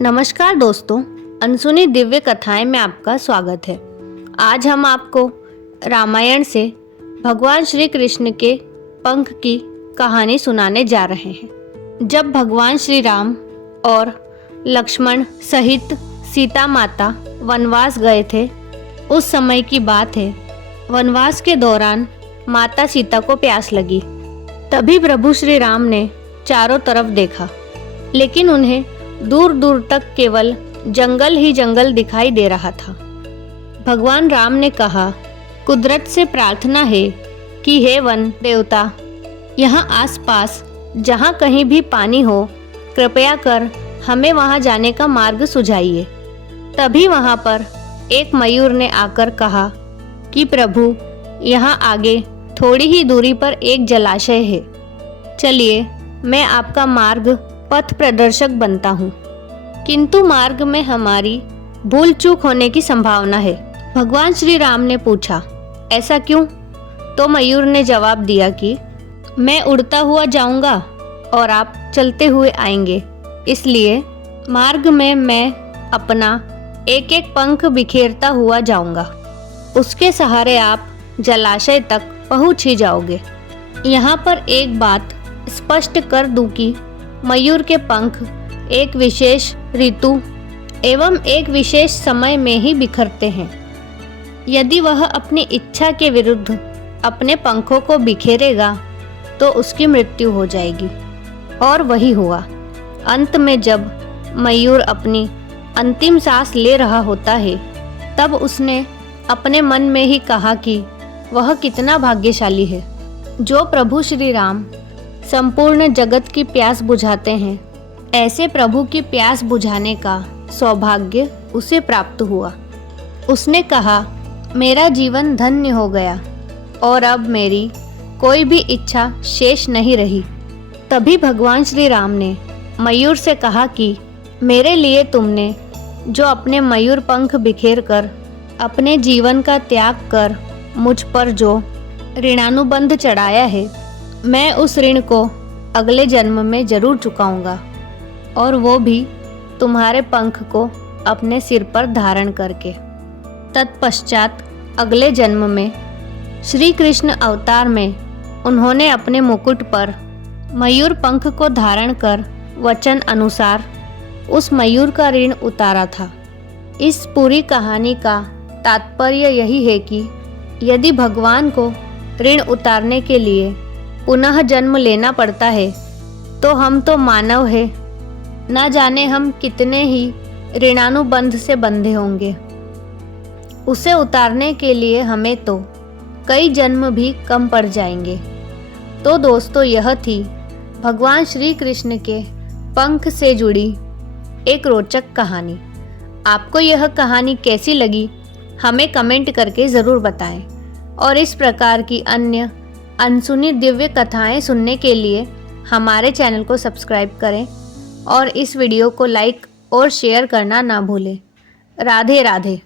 नमस्कार दोस्तों, अनसुनी दिव्य कथाएं में आपका स्वागत है। आज हम आपको रामायण से भगवान श्री कृष्ण के पंख की कहानी सुनाने जा रहे हैं। जब भगवान श्री राम और लक्ष्मण सहित सीता माता वनवास गए थे, उस समय की बात है। वनवास के दौरान माता सीता को प्यास लगी। तभी प्रभु श्री राम ने चारों तरफ देखा, लेकिन उन्हें दूर दूर तक केवल जंगल ही जंगल दिखाई दे रहा था। भगवान राम ने कहा, कुदरत से प्रार्थना है कि हे वन देवता, यहाँ आसपास जहाँ कहीं भी पानी हो, कृपया कर हमें वहाँ जाने का मार्ग सुझाइए। तभी वहाँ पर एक मयूर ने आकर कहा कि प्रभु, यहाँ आगे थोड़ी ही दूरी पर एक जलाशय है। चलिए, मैं आपका मार्ग पथ प्रदर्शक बनता हूँ, किंतु मार्ग में हमारी भूल चूक होने की संभावना है। भगवान श्री राम ने पूछा, ऐसा क्यों? तो मयूर ने जवाब दिया कि मैं उड़ता हुआ जाऊंगा और आप चलते हुए आएंगे, इसलिए मार्ग में मैं अपना एक एक पंख बिखेरता हुआ जाऊंगा। उसके सहारे आप जलाशय तक पहुंच ही जाओगे। यहाँ पर एक बात स्पष्ट कर दूं कि मयूर के पंख एक विशेष ऋतु एवं एक विशेष समय में ही बिखरते हैं। यदि वह अपनी इच्छा के विरुद्ध अपने पंखों को बिखेरेगा तो उसकी मृत्यु हो जाएगी। और वही हुआ। अंत में जब मयूर अपनी अंतिम सांस ले रहा होता है, तब उसने अपने मन में ही कहा कि वह कितना भाग्यशाली है जो प्रभु श्री राम संपूर्ण जगत की प्यास बुझाते हैं। ऐसे प्रभु की प्यास बुझाने का सौभाग्य उसे प्राप्त हुआ। उसने कहा, मेरा जीवन धन्य हो गया और अब मेरी कोई भी इच्छा शेष नहीं रही। तभी भगवान श्री राम ने मयूर से कहा कि मेरे लिए तुमने जो अपने मयूर पंख बिखेर कर अपने जीवन का त्याग कर मुझ पर जो ऋणानुबंध चढ़ाया है, मैं उस ऋण को अगले जन्म में जरूर चुकाऊंगा, और वो भी तुम्हारे पंख को अपने सिर पर धारण करके। तत्पश्चात अगले जन्म में श्री कृष्ण अवतार में उन्होंने अपने मुकुट पर मयूर पंख को धारण कर वचन अनुसार उस मयूर का ऋण उतारा था। इस पूरी कहानी का तात्पर्य यही है कि यदि भगवान को ऋण उतारने के लिए पुनः जन्म लेना पड़ता है, तो हम तो मानव हैं, न जाने हम कितने ही ऋणानुबंध से बंधे होंगे। उसे उतारने के लिए हमें तो कई जन्म भी कम पड़ जाएंगे। तो दोस्तों, यह थी भगवान श्री कृष्ण के पंख से जुड़ी एक रोचक कहानी। आपको यह कहानी कैसी लगी, हमें कमेंट करके ज़रूर बताएं। और इस प्रकार की अन्य अनसुनी दिव्य कथाएं सुनने के लिए हमारे चैनल को सब्सक्राइब करें और इस वीडियो को लाइक और शेयर करना ना भूलें। राधे राधे।